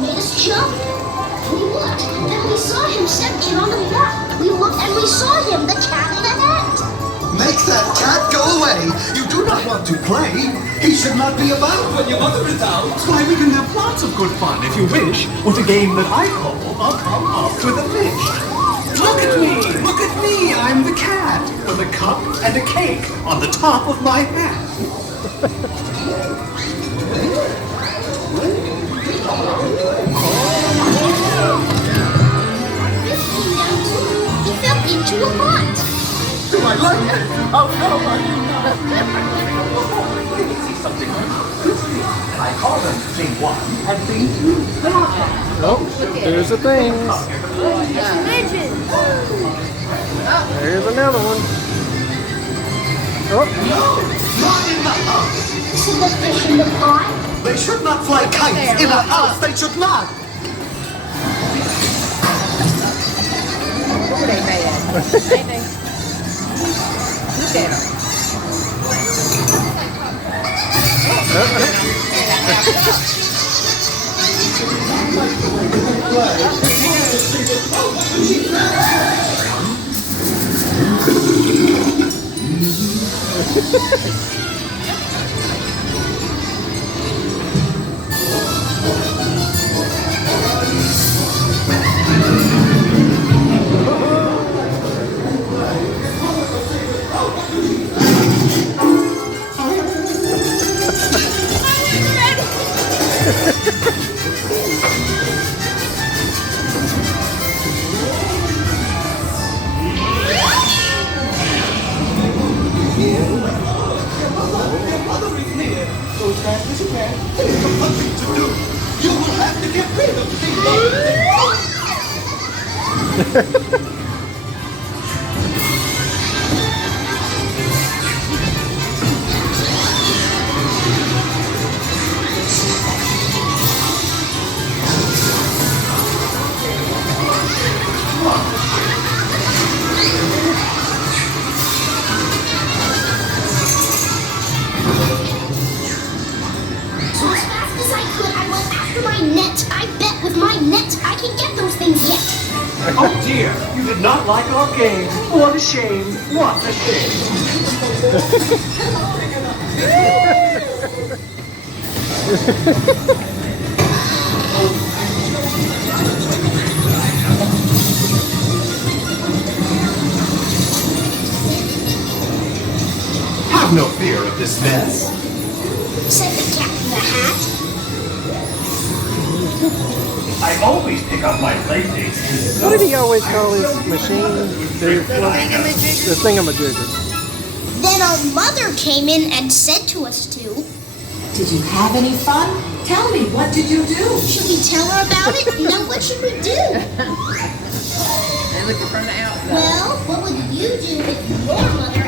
made us jump. We looked, and we saw him set in on the block. We looked and we saw him, the cat in the hat. Make that cat go away! You do not want to play! He should not be about when your mother is out! Why, we can have lots of good fun if you wish, with a game that I call A Come Up with a Fish. Look at me! Look at me! I'm the cat, with a cup and a cake on the top of my hat. This came down too. He fell into a pot. Do I like it? Oh no, I do not! See something I call them thing one and thing two. Oh, there's the things. There's another one. Oh, Not in the house! So the fish in the pot? They should not fly kites in a house! They should not! Ooh, they bad. Ain't they? Look at them. You will have to get rid of things. So as fast as I could, I went after my net. I bet with my net I can get those things yet. Oh dear, you did not like our game. What a shame. What a shame. Have no fear of this mess. Said the cat in the hat. I always pick up my playdates. what did he always call his machine? The thingamajigger. Then our mother came in and said to us to. Did you have any fun? Tell me, what did you do? Should we tell her about it? No, what should we do? They're looking from the outside. Well, what would you do if your mother